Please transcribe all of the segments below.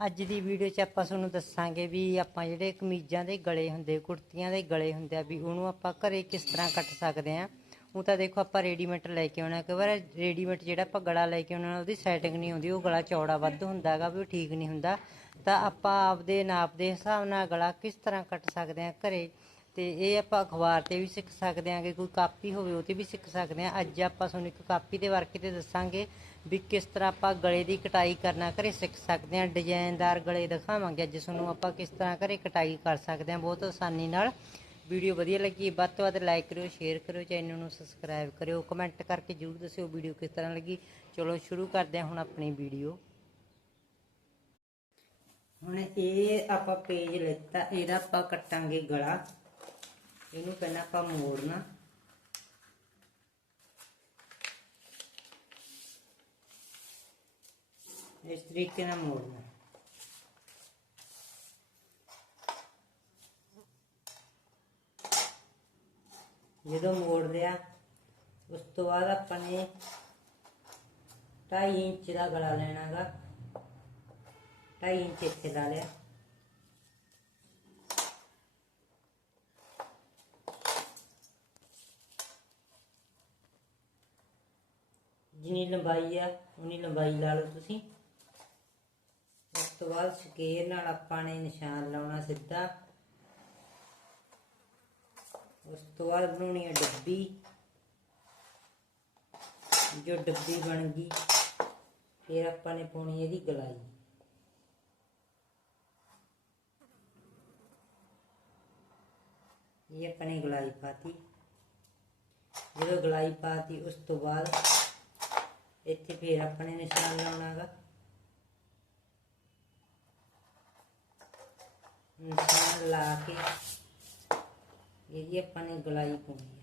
ਅੱਜ ਦੀ ਵੀਡੀਓ 'ਚ ਆਪਾਂ ਤੁਹਾਨੂੰ ਦੱਸਾਂਗੇ ਵੀ ਆਪਾਂ ਜਿਹੜੇ ਕਮੀਜ਼ਾਂ ਦੇ ਗਲੇ ਹੁੰਦੇ, ਕੁੜਤੀਆਂ ਦੇ ਗਲੇ ਹੁੰਦੇ ਆ, ਵੀ ਉਹਨੂੰ ਆਪਾਂ ਘਰੇ ਕਿਸ ਤਰ੍ਹਾਂ ਕੱਟ ਸਕਦੇ ਆ ਉਹ ਤਾਂ ਦੇਖੋ ਆਪਾਂ ਰੈਡੀਮੇਡ ਲੈ ਕੇ ਆਉਣਾ ਕਈ ਵਾਰ ਰੈਡੀਮੇਡ ਜਿਹੜਾ ਆਪਾਂ ਗਲਾ ਲੈ ਕੇ ਆਉਣਾ, ਉਹਦੀ ਸੈਟਿੰਗ ਨਹੀਂ ਹੁੰਦੀ ਉਹ ਗਲਾ ਚੌੜਾ ਵੱਧ ਹੁੰਦਾ ਹੈਗਾ ਵੀ ਉਹ ਠੀਕ ਨਹੀਂ ਹੁੰਦਾ। ਤਾਂ ਆਪਾਂ ਆਪਦੇ ਨਾਪ ਦੇ ਹਿਸਾਬ ਨਾਲ ਗਲਾ ਕਿਸ ਤਰ੍ਹਾਂ ਕੱਟ ਸਕਦੇ ਆ ਘਰੇ, ਤੇ ਇਹ ਆਪਾਂ ਅਖਬਾਰ ਤੇ ਵੀ ਸਿੱਖ ਸਕਦੇ ਹਾਂ ਕੋਈ ਕਾਪੀ ਹੋਵੇ, ਉਹ ਤੇ ਵੀ ਸਿੱਖ ਸਕਦੇ ਹਾਂ। ਅੱਜ ਆਪਾਂ ਤੁਹਾਨੂੰ ਇੱਕ ਕਾਪੀ ਦੇ ਵਰਕ ਤੇ ਦੱਸਾਂਗੇ ਵੀ ਕਿਸ ਤਰ੍ਹਾਂ ਆਪਾਂ ਗਲੇ ਦੀ ਕਟਾਈ ਕਰਨਾ, ਘਰੇ ਸਿੱਖ ਸਕਦੇ ਹਾਂ, ਡਿਜ਼ਾਈਨਦਾਰ ਗਲੇ ਦਿਖਾਵਾਂਗੇ ਜਿਸ ਨੂੰ ਆਪਾਂ ਕਿਸ ਤਰ੍ਹਾਂ ਘਰੇ ਕਟਾਈ ਕਰ ਸਕਦੇ ਹਾਂ, ਬਹੁਤ ਆਸਾਨੀ ਨਾਲ। ਵੀਡੀਓ ਵਧੀਆ ਲੱਗੀ, ਵੱਧ ਤੋਂ ਵੱਧ ਲਾਈਕ ਕਰਿਓ ਸ਼ੇਅਰ ਕਰਿਓ ਚੈਨਲ ਨੂੰ ਸਬਸਕ੍ਰਾਈਬ ਕਰਿਓ ਕਮੈਂਟ ਕਰਕੇ ਜਰੂਰ ਦੱਸਿਓ ਵੀਡੀਓ ਕਿਸ ਤਰ੍ਹਾਂ ਲੱਗੀ। ਚਲੋ ਸ਼ੁਰੂ ਕਰਦੇ ਹਾਂ ਹੁਣ ਆਪਣੀ ਵੀਡੀਓ। ਹੁਣ ਇਹ ਆਪਾਂ ਪੇਜ ਲਿੱਤਾ, ਇਹਦਾ ਆਪਾਂ ਕੱਟਾਂਗੇ ਗਲਾ। ਇਹਨੂੰ ਪਹਿਲਾਂ ਆਪਾਂ ਮੋੜਨਾ। ਇਸ ਤਰੀਕੇ ਨਾਲ ਮੋੜਨਾ ਜਦੋਂ ਮੋੜ ਲਿਆ ਉਸ ਤੋਂ ਬਾਅਦ ਆਪਾਂ ਨੇ 2.5 ਇੰਚ ਦਾ ਗਲਾ ਲੈਣਾਗਾ 2.5 ਇੰਚ ਇੱਥੇ ਲਾ ਲਿਆ ਜਿੰਨੀ ਲੰਬਾਈ ਆ ਉਨੀ ਲੰਬਾਈ ਲਾ ਲਓ ਤੁਸੀਂ ਤੋਂ ਬਾਅਦ ਸਕੇਰ ਨਾਲ ਆਪਾਂ ਨੇ ਨਿਸ਼ਾਨ ਲਾਉਣਾ ਸਿੱਧਾ। ਉਸ ਤੋਂ ਬਾਅਦ ਬਣਾਉਣੀ ਹੈ ਡੱਬੀ। ਜੋ ਡੱਬੀ ਬਣ ਗਈ, ਫਿਰ ਆਪਾਂ ਨੇ ਪਾਉਣੀ ਇਹਦੀ ਗਲਾਈ। ਇਹ ਆਪਾਂ ਨੇ ਗਲਾਈ ਪਾਤੀ। ਜਦੋਂ ਗਲਾਈ ਪਾਤੀ, ਉਸ ਤੋਂ ਬਾਅਦ ਇੱਥੇ ਫਿਰ ਆਪਣੇ ਨੇ ਨਿਸ਼ਾਨ ਲਾਉਣਾਗਾ। ਨਿਸ਼ਾਨ ਲਾ ਕੇ ਇਹਦੀ ਆਪਾਂ ਨੇ ਗਲਾਈ ਪਾਉਣੀ ਹੈ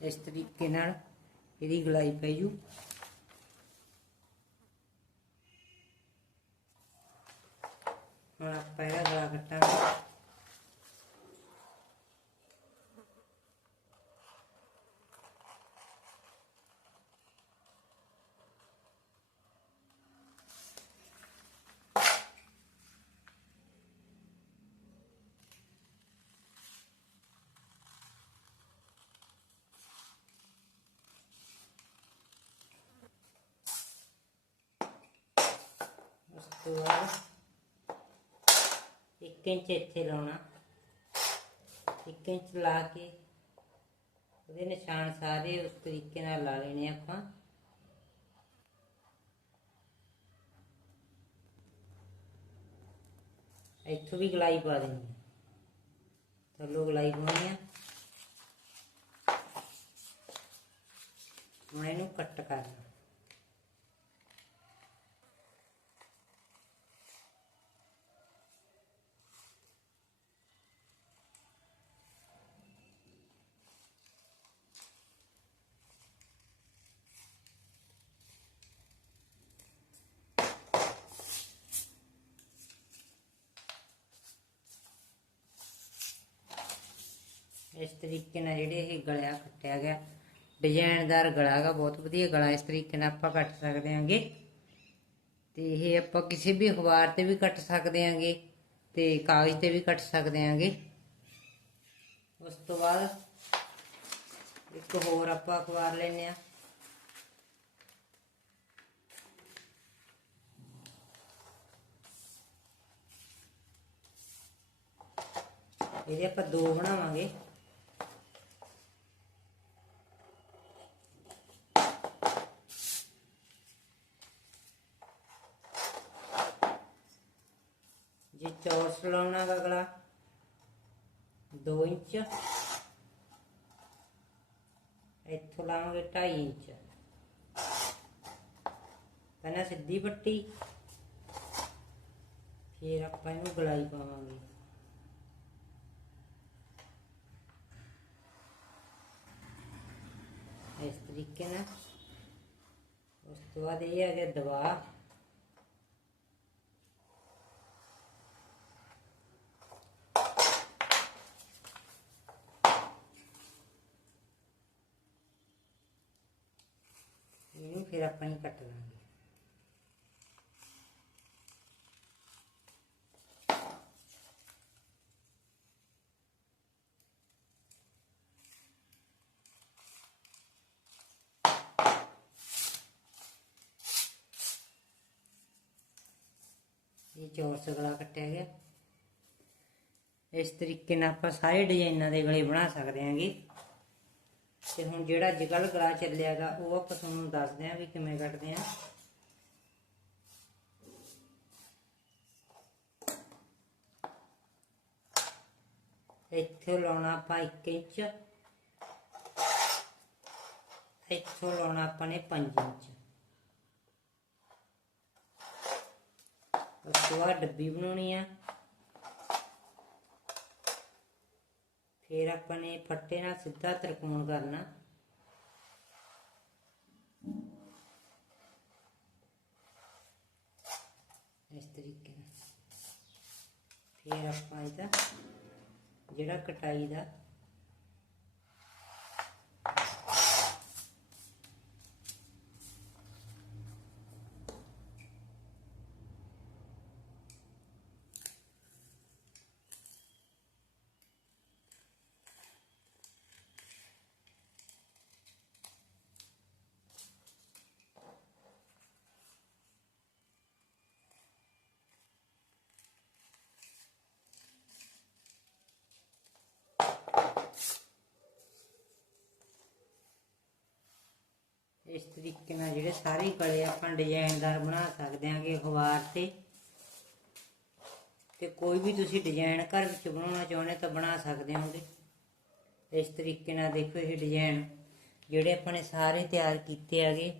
ਇਸ ਤਰੀਕੇ ਨਾਲ ਇਹਦੀ ਗਲਾਈ ਪੈ ਜੂ ਹੁਣ ਆਪਾਂ ਇਹਦਾ ਗਲਾ ਕੱਟਾਂਗੇ ਉਸ ਤੋਂ ਬਾਅਦ ਇੱਕ ਇੰਚ ਇੱਥੇ ਲਾਉਣਾ। ਇੱਕ ਇੰਚ ਲਾ ਕੇ ਉਹਦੇ ਨਿਸ਼ਾਨ ਸਾਰੇ ਉਸ ਤਰੀਕੇ ਨਾਲ ਲਾ ਲੈਣੇ ਆਪਾਂ। ਇੱਥੋਂ ਵੀ ਗਲਾਈ ਪਾ ਦੇਣੀ ਥੱਲੋਂ ਗਲਾਈ ਪਾਉਣੀ ਆ। ਹੁਣ ਇਹਨੂੰ ਕੱਟ ਕਰਨਾ। ਇਸ ਤਰੀਕੇ ਨਾਲ ਜਿਹੜੇ ਇਹ ਗਲਿਆ ਕੱਟਿਆ ਗਿਆ। ਡਿਜ਼ਾਈਨਦਾਰ ਗਲਾ ਹੈਗਾ, ਬਹੁਤ ਵਧੀਆ ਗਲਾ, ਇਸ ਤਰੀਕੇ ਨਾਲ ਆਪਾਂ ਕੱਟ ਸਕਦੇ ਹਾਂਗੇ। ਤੇ ਇਹ ਆਪਾਂ ਕਿਸੇ ਵੀ ਅਖਬਾਰ ਤੇ ਵੀ ਕੱਟ ਸਕਦੇ ਹਾਂਗੇ ਤੇ ਕਾਗਜ਼ ਤੇ ਵੀ ਕੱਟ ਸਕਦੇ ਹਾਂਗੇ। ਉਸ ਤੋਂ ਬਾਅਦ ਇੱਕ ਹੋਰ ਆਪਾਂ ਅਖਬਾਰ ਲੈਨੇ ਆ ਇਹਦੇ ਆਪਾਂ ਦੋ ਬਣਾਵਾਂਗੇ ਜੇ ਚੌਰਸ ਲਾਉਣਾ ਅਗਲਾ। 2 ਇੰਚ। ਇੱਥੋਂ ਲਾਵਾਂਗੇ 2.5 ਇੰਚ। ਪਹਿਲਾਂ ਸਿੱਧੀ ਪੱਟੀ, ਫਿਰ ਆਪਾਂ ਇਹਨੂੰ ਗਲਾਈ ਪਾਵਾਂਗੇ। ਇਸ ਤਰੀਕੇ ਨਾਲ। ਉਸ ਤੋਂ ਬਾਅਦ ਇਹ ਆ ਗਿਆ ਦਵਾ ਫਿਰ ਆਪਾਂ ਹੀ ਕੱਟ ਲਾਂਗੇ। ਇਹ ਚੌਰਸ ਗਲਾ ਕੱਟਿਆ ਗਿਆ। ਇਸ ਤਰੀਕੇ ਨਾਲ ਆਪਾਂ ਸਾਰੇ ਡਿਜ਼ਾਈਨਾਂ ਦੇ ਗਲੇ ਬਣਾ ਸਕਦੇ ਹਾਂਗੇ। ਤੇ ਹੁਣ ਜਿਹੜਾ ਅੱਜ ਕੱਲ੍ਹ ਗਲਾ ਚੱਲਿਆਗਾ ਉਹ ਆਪਾਂ ਤੁਹਾਨੂੰ ਦੱਸਦੇ ਆਂ ਵੀ ਕਿਵੇਂ ਕੱਟਦੇ ਆਂ। ਇੱਥੇ ਲਾਉਣਾ ਆਪਾਂ 1 ਇੰਚ। ਇੱਥੋਂ ਲਾਉਣਾ ਆਪਾਂ ਨੇ 5 ਇੰਚ। ਉਸ ਤੋਂ ਬਾਅਦ ਡੱਬੀ ਬਣਾਉਣੀ ਆ। ਫਿਰ ਆਪਾਂ ਨੇ ਫੱਟੇ ਨਾਲ ਸਿੱਧਾ ਤ੍ਰਿਕੋਣ ਕਰਨਾ। ਇਸ ਤਰੀਕੇ ਨਾਲ। ਫਿਰ ਆਪਾਂ ਇਹਦਾ ਜਿਹੜਾ ਕਟਾਈ ਦਾ ਇਸ ਤਰੀਕੇ ਨਾਲ ਜਿਹੜੇ ਸਾਰੇ ਗਲੇ ਆਪਾਂ ਡਿਜ਼ਾਈਨਦਾਰ ਬਣਾ ਸਕਦੇ ਹਾਂਗੇ ਅਖਬਾਰ ਤੇ। ਤੇ ਕੋਈ ਵੀ ਤੁਸੀਂ ਡਿਜ਼ਾਈਨ ਘਰ ਵਿੱਚ ਬਣਾਉਣਾ ਚਾਹੁੰਦੇ ਤਾਂ ਬਣਾ ਸਕਦੇ ਹੋਗੇ ਇਸ ਤਰੀਕੇ ਨਾਲ ਦੇਖੋ ਇਹ ਡਿਜ਼ਾਈਨ ਜਿਹੜੇ ਆਪਾਂ ਨੇ ਸਾਰੇ ਤਿਆਰ ਕੀਤੇ ਹੈਗੇ।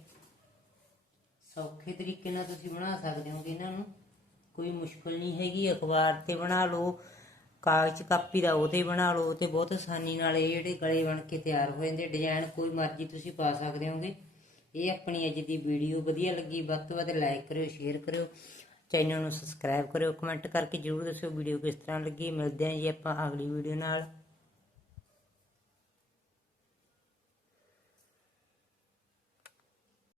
ਸੌਖੇ ਤਰੀਕੇ ਨਾਲ ਤੁਸੀਂ ਬਣਾ ਸਕਦੇ ਹੋਗੇ ਇਹਨਾਂ ਨੂੰ। ਕੋਈ ਮੁਸ਼ਕਲ ਨਹੀਂ ਹੈਗੀ, ਅਖਬਾਰ ਤੇ ਬਣਾ ਲਓ, ਕਾਗਜ਼ ਕਾਪੀ ਦਾ ਉਹਦੇ ਬਣਾ ਲਓ ਤੇ ਬਹੁਤ ਆਸਾਨੀ ਨਾਲ ਇਹ ਜਿਹੜੇ ਗਲੇ ਬਣ ਕੇ ਤਿਆਰ ਹੋ ਜਾਂਦੇ ਡਿਜ਼ਾਈਨ ਕੋਈ ਮਰਜ਼ੀ ਤੁਸੀਂ ਪਾ ਸਕਦੇ ਹੋਗੇ। ਇਹ ਆਪਣੀ ਅੱਜ ਦੀ ਵੀਡੀਓ ਵਧੀਆ ਲੱਗੀ, ਵੱਧ ਤੋਂ ਵੱਧ ਲਾਈਕ ਕਰਿਓ ਸ਼ੇਅਰ ਕਰਿਓ ਚੈਨਲ ਨੂੰ ਸਬਸਕ੍ਰਾਈਬ ਕਰਿਓ ਕਮੈਂਟ ਕਰਕੇ ਜਰੂਰ ਦੱਸਿਓ ਵੀਡੀਓ ਕਿਸ ਤਰ੍ਹਾਂ ਲੱਗੀ। ਮਿਲਦੇ ਹਾਂ ਜੀ ਆਪਾਂ ਅਗਲੀ ਵੀਡੀਓ ਨਾਲ।